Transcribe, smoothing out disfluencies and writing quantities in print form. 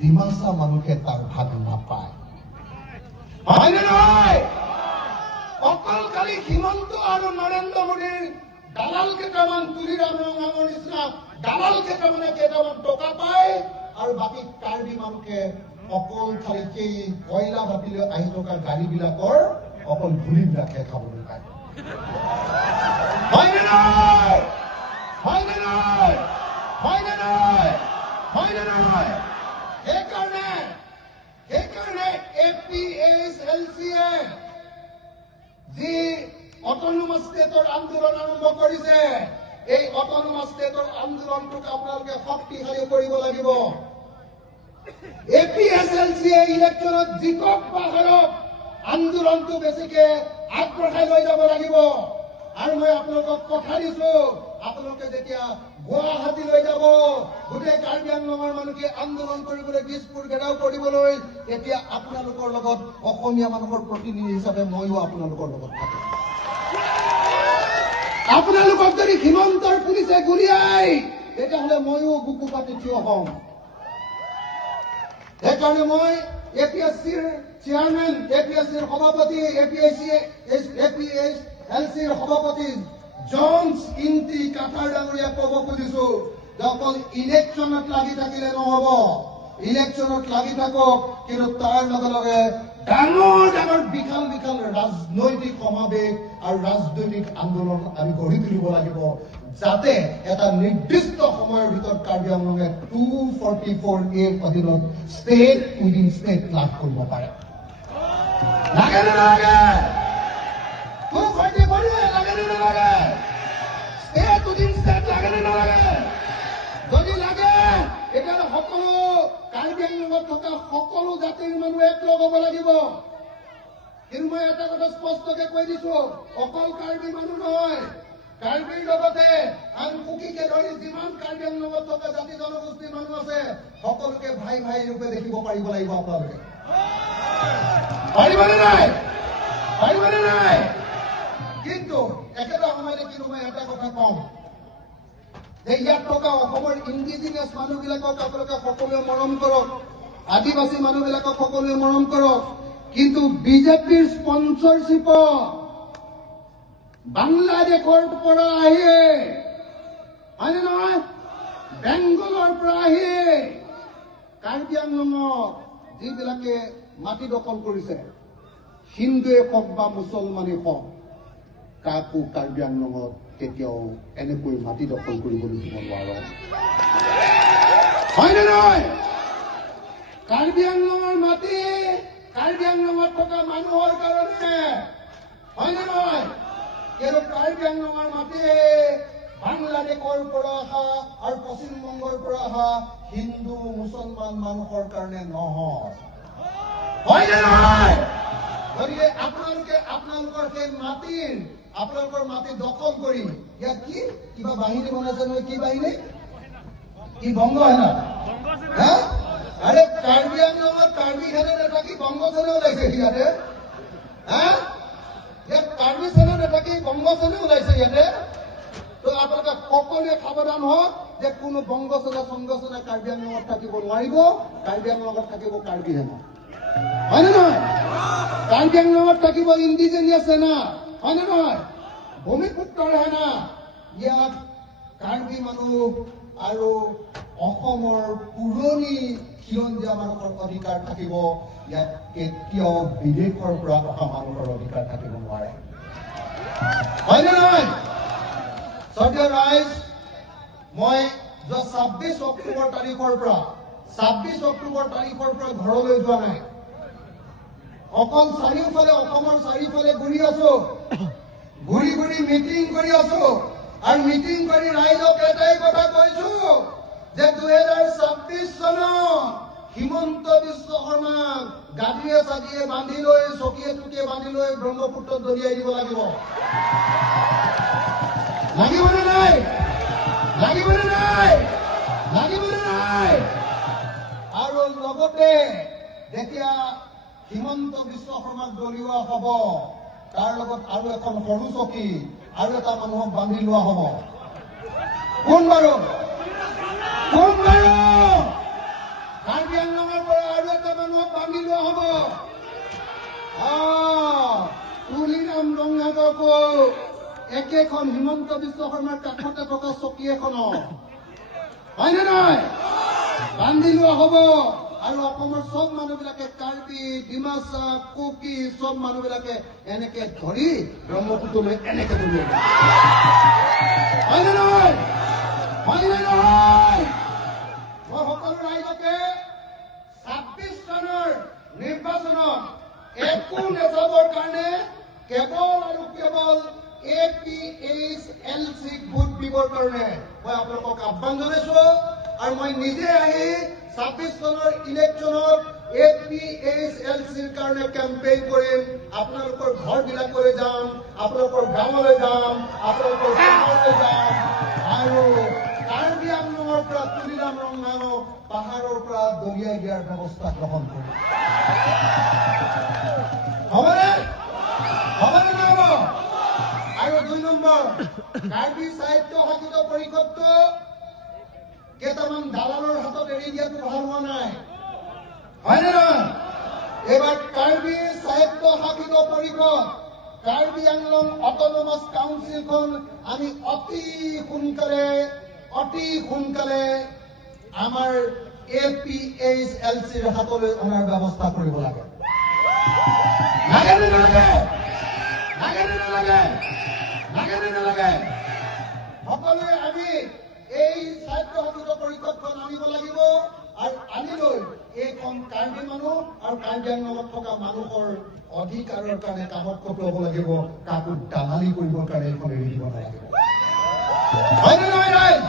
ডিমাচা মানুহে তাৰ ভাগ নাপায় হয়নে নহয় অকল কালি হিমন্ত আৰু নৰেন্দ্ৰ মোদীৰ দালাল কেইটামান তুলিৰাম ৰঙাঙৰ নিচিনা দালাল কেইটামান টকা পায় আৰু বাকী কাৰ্বি মানুহে অকল খালি সেই কয়লা ভাটিলৈ আহি থকা গাড়ীবিলাকৰ অকল ধূলিবিলাকহে খাবলৈ পায় হয়নে নহয় হয়নে নহয় হয়নে নহয় হয়নে নহয় সেইকাৰণে APSLCয়ে যি অট'নমাছ ষ্টেটৰ আন্দোলন আৰম্ভ কৰিছে এই অট'নমাছ ষ্টেটৰ আন্দোলনটোক আপোনালোকে শক্তিশালী কৰিব লাগিব APSLCয়ে ইলেকশ্যনত জিকক বা হাৰক আন্দোলনটো বেছিকে আগবঢ়াই লৈ যাব লাগিব আৰু মই আপোনালোকক কথা দিছো আপোনালোকে যেতিয়া গুৱাহাটীলৈ যাব গোটেই কাৰ্বি আংলঙৰ মানুহে আন্দোলন কৰিবলৈ দিছপুৰ ঘেৰাও কৰিবলৈ তেতিয়া আপোনালোকৰ লগত অসমীয়া মানুহৰ প্ৰতিনিধি হিচাপে ময়ো আপোনালোকৰ লগত থাকিম আপোনালোকক যদি হিমন্তৰ পুলিচে গুলিয়াই তেতিয়াহ'লে ময়ো বুকু পাতি থিয় হ'ম সেইকাৰণে মই APSCৰ চেয়াৰমেন APSCৰ সভাপতি APSLCৰ সভাপতি জনছ ইন্টি কাটাৰ ডাঙৰীয়াক ক'ব খুজিছো যে অকল ইলেকশ্যনত লাগি থাকিলে নহ'ব ইলেকশ্যনত লাগি থাকক কিন্তু তাৰ লগে লগে ডাঙৰ বিশাল ৰাজনৈতিক সমাৱেশ আৰু ৰাজনৈতিক আন্দোলন আমি গঢ়ি তুলিব লাগিব যাতে এটা নিৰ্দিষ্ট সময়ৰ ভিতৰত কাৰ্বি আংলঙে 244A অধীনত ষ্টেট উইদিন ষ্টেট লাভ কৰিব পাৰে লাগে নে নালাগে 244A লাগে নে নালাগে ষ্টেট উইদিন ষ্টেট লাগে নে নালাগে যদি লাগে এতিয়ালৈ সকলো কাৰ্বি আংলঙত থকা সকলো জাতিৰ মানুহ একলগ হ'ব লাগিব কিন্তু মই এটা কথা স্পষ্টকে কৈ দিছো অকল কাৰ্বি মানুহ নহয় কাৰ্বিৰ লগতে আন কুকিকে ধৰি যিমান কাৰ্বি আংলঙত থকা জাতি জনগোষ্ঠীৰ মানুহ আছে সকলোকে ভাই ৰূপে দেখিব পাৰিব লাগিব আপোনালোকে পাৰিবনে নাই কিন্তু একেটা সময়তে কিন্তু মই এটা কথা কওঁ যে ইয়াত থকা অসমৰ ইণ্ডিজিনিয়াছ মানুহবিলাকক আপোনালোকে সকলোৱে মৰম কৰক আদিবাসী মানুহবিলাকক সকলোৱে মৰম কৰক কিন্তু বিজেপিৰ স্পন্সৰশ্বিপত বাংলাদেশৰ পৰা আহি হয়নে নহয় বেংগলৰ পৰা আহি কাৰ্বি আংলঙত যিবিলাকে মাটি দখল কৰিছে হিন্দুৱে হওক বা মুছলমানেই হওক কাকো কাৰ্বি আংলঙত কেতিয়াও এনেকৈ মাটি দখল কৰিবলৈ দিব নোৱাৰে হয়নে নহয় কাৰ্বি আংলঙৰ মাটি কাৰ্বি আংলঙত থকা মানুহৰ কাৰণে হয়নে নহয় কিন্তু কাৰ্বি আংলঙৰ মাটি বাংলাদেশৰ পৰা অহা আৰু পশ্চিমবংগৰ পৰা অহা হিন্দু মুছলমান মানুহৰ কাৰণে নহয় হয়নে নহয় গতিকে আপোনালোকৰ সেই আপোনালোকৰ মাটি দখল কৰি ইয়াত কি কিবা বাহিনী বনাইছে নহয় কি বাহিনী কি বংগ সেনা আৰে কাৰ্বি আংলঙত কাৰ্বি সেনা নাথাকি বংগ সেনা ওলাইছে ইয়াতে ইয়াত কাৰ্বি সেনা নাথাকি বংগ সেনা ওলাইছে ইয়াতে তো আপোনালোকে সকলোৱে সাৱধান হওক যে কোনো বংগ সেনা সংঘ সেনা কাৰ্বি আংলঙত থাকিব নোৱাৰিব কাৰ্বি আংলঙত থাকিব কাৰ্বি সেনা হয়নে নহয় কাৰ্বি আংলঙত থাকিব ইণ্ডিজিনিয়াছ সেনা হয়নে নহয় ভূমিপুত্ৰৰ সেনা ইয়াত কাৰ্বি মানুহ আৰু অসমৰ পুৰণি খিলঞ্জীয়া মানুহৰ অধিকাৰ থাকিব ইয়াত কেতিয়াও বিদেশৰ পৰা অহা মানুহৰ অধিকাৰ থাকিব নোৱাৰে হয়নে নহয় শ্ৰদ্ধেয় ৰাইজ মই 26 অক্টোবৰ তাৰিখৰ পৰা ঘৰলৈ যোৱা নাই অকল চাৰিওফালে অসমৰ চাৰিওফালে ঘূৰি আছো ঘূৰি মিটিং কৰি আছো আৰু মিটিং কৰি ৰাইজক এটাই কথা কৈছো যে 2026 চনত হিমন্ত বিশ্ব শৰ্মাক গাদিয়ে চাদিয়ে বান্ধি লৈ চকীয়ে টুকিয়ে বান্ধি লৈ ব্ৰহ্মপুত্ৰত দলিয়াই দিব লাগিবনে নাই আৰু লগতে যেতিয়া হিমন্ত বিশ্ব শৰ্মাক দলিওৱা হ'ব তাৰ লগত আৰু এখন সৰু চকী আৰু এটা মানুহক বান্ধি লোৱা হ'ব কোন বাৰু কাৰ্বি আংলঙৰ আপোনালোকো একেখন হিমন্ত বিশ্ব শৰ্মাৰ কাষতে থকা চকী এখনত হয়নে নহয় বান্ধি লোৱা হ'ব আৰু অসমৰ চব মানুহবিলাকে কাৰ্বি ডিমাচা কুকি চব মানুহবিলাকে এনেকে ধৰি ব্ৰহ্মপুত্ৰলৈ এনেকে ধৰি হয়নে নহয় হয়নে নহয় মই সকলো ৰাইজকে 26 চনৰ নিৰ্বাচনত একো নেতাবৰ কাৰণে কেৱল আৰু কেৱল APHLC ভোট দিবৰ কাৰণে মই আপোনালোকক আহ্বান জনাইছো আৰু মই নিজে আহি 26 চনৰ ইলেকশ্যনত APHLCৰ কাৰণে কেম্পেইন কৰিম আপোনালোকৰ ঘৰবিলাকলৈ যাম আপোনালোকৰ গাঁৱলৈ যাম আপোনালোকৰ চহৰলৈ যাম আৰু কাৰ্বি আংলঙৰ পৰা তুলিৰাম ৰংগাঙক পাহাৰৰ পৰা দলিয়াই দিয়াৰ ব্যৱস্থা গ্ৰহণ কৰিম হ'বনে হ'বনে নহ'ব আৰু 2 নম্বৰ কাৰ্বি সাহিত্য শাসিত পৰিষদটো কেইটামান দালালৰ হাতত এৰি দিয়াটো ভাল হোৱা নাই হয়নে নহয় এইবাৰ কাৰ্বি সাহিত্য শাসিত পৰিষদ কাৰ্বি আংলং অট'নমাছ কাউন্সিলখন আমি অতি সোনকালে আমাৰ APHLCৰ হাতলৈ অনাৰ ব্যৱস্থা কৰিব লাগে লাগে নে নালাগে লাগে নে নালাগে লাগে নে নালাগে সকলোৱে আমি এই সাহিত্য শাসিত পৰিষদখন আনিব লাগিব আৰু আনি লৈ এইখন কাৰ্বি মানুহ আৰু কাৰ্বি আংলঙত থকা মানুহৰ অধিকাৰৰ কাৰণে কামত খটুৱাব লাগিব কাকো দালালি কৰিবৰ কাৰণে এইখন এৰি দিব নালাগিব হয়নে নহয় ৰাইজ